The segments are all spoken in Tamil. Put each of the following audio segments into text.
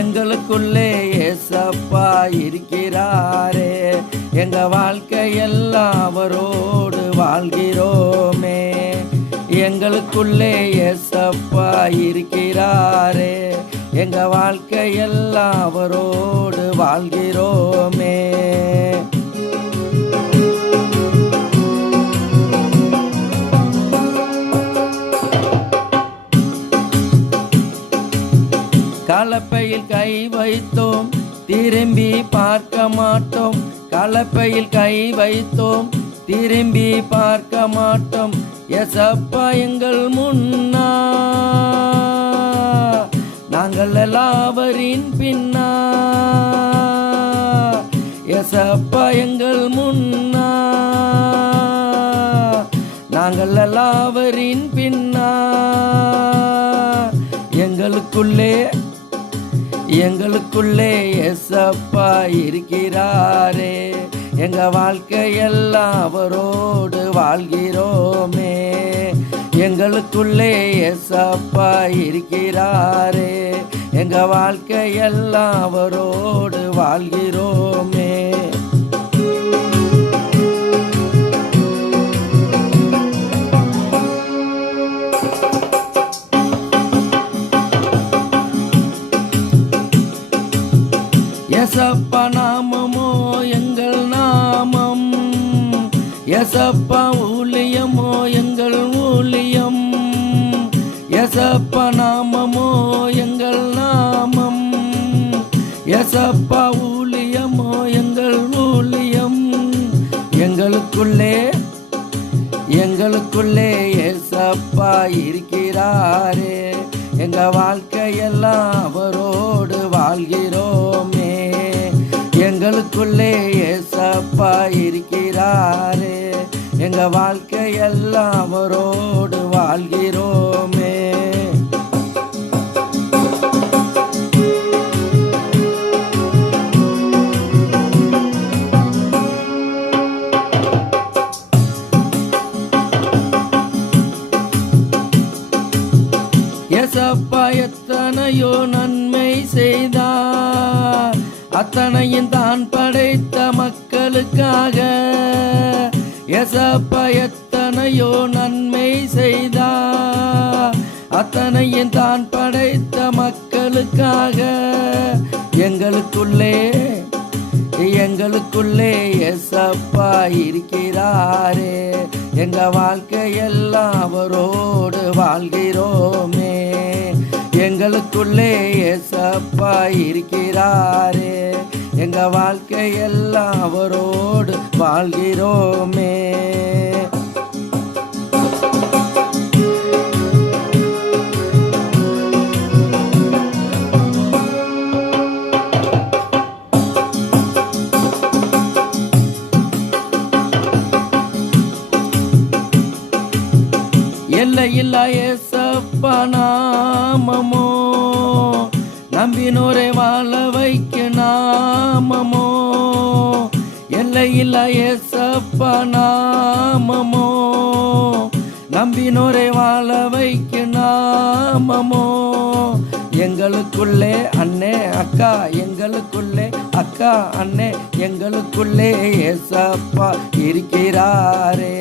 எங்களுக்குள்ளே ஏசப்பா இருக்கிறாரே, எங்க வாழ்க்கையெல்லாம் அவரோடு வாழ்கிறோமே. எங்களுக்குள்ளே ஏசப்பா இருக்கிறாரே, எங்க வாழ்க்கையெல்லாம் அவரோடு வாழ்கிறோமே. கலப்பையில் கை வைத்தோம், திரும்பி பார்க்க மாட்டோம். கலப்பையில் கை வைத்தோம், திரும்பி பார்க்க மாட்டோம். ஏசப்பா எங்கள் முன்னா, நாங்கள் எல்லாவரின் பின்னா. ஏசப்பா எங்கள் முன்னா, நாங்கள் எல்லாவரின் பின்னா. எங்களுக்குள்ளே ஏசப்பா இருக்கிறாரே, எங்க வாழ்க்கையெல்லாம் அவரோடு வாழ்கிறோமே. எங்களுக்குள்ளே ஏசப்பா இருக்கிறாரே, எங்க வாழ்க்கையெல்லாம் அவரோடு வாழ்கிறோமே. ஏசப்பா நாமமோ எங்கள் நாமம், ஏசப்பா ஊழியமோ எங்கள் ஊழியம். ஏசப்பா நாமமோ எங்கள் நாமம், ஏசப்பா ஊழியமோ எங்கள் ஊழியம். எங்களுக்குள்ளே ஏசப்பா இருக்கிறாரே, எங்க வாழ்க்கையெல்லாம் அவரோடு வாழ்கிறோமே. எங்களுக்குள்ளே ஏசப்பா இருக்கிறாரே, எங்க வாழ்க்கையெல்லாம் அவரோடு வாழ்கிறோமே. ஏசப்பா எத்தனையோ நன்மை செய்தார், அத்தனையும் தான் படைத்த மக்களுக்காக. ஏசப்பா எத்தனையோ நன்மை செய்தார், அத்தனையும் தான் படைத்த மக்களுக்காக. எங்களுக்குள்ளே ஏசப்பா இருக்கிறாரே, எங்க வாழ்க்கையெல்லாம் அவரோடு வாழ்கிறோமே. எங்களுக்குள்ளே ஏசப்பா இருக்கிறாரே, எங்க வாழ்க்கையெல்லாம் அவரோடு வாழ்கிறோமே. எல்லையில்லா ஏசப்பா நாமமோ, நம்பினோரை வாழ வைக்க நாமமோ. எல்லையில்லா ஏசப்பா நாமமோ, நம்பினோரை வாழ வைக்க நாமமோ. எங்களுக்குள்ளே அண்ணே அக்கா, எங்களுக்குள்ளே அக்கா அண்ணே, எங்களுக்குள்ளே ஏசப்பா இருக்கிறாரே,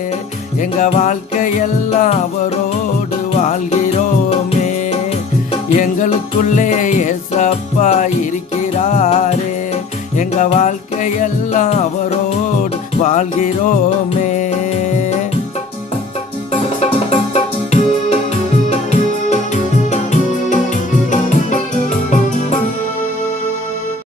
எங்க வாழ்க்கையெல்லாம் அவரோடு வாழ்கிறோமே. எங்களுக்குள்ளே ஏசப்பா இருக்கிறாரே, எங்க வாழ்க்கையெல்லாம் அவரோடு வாழ்கிறோமே.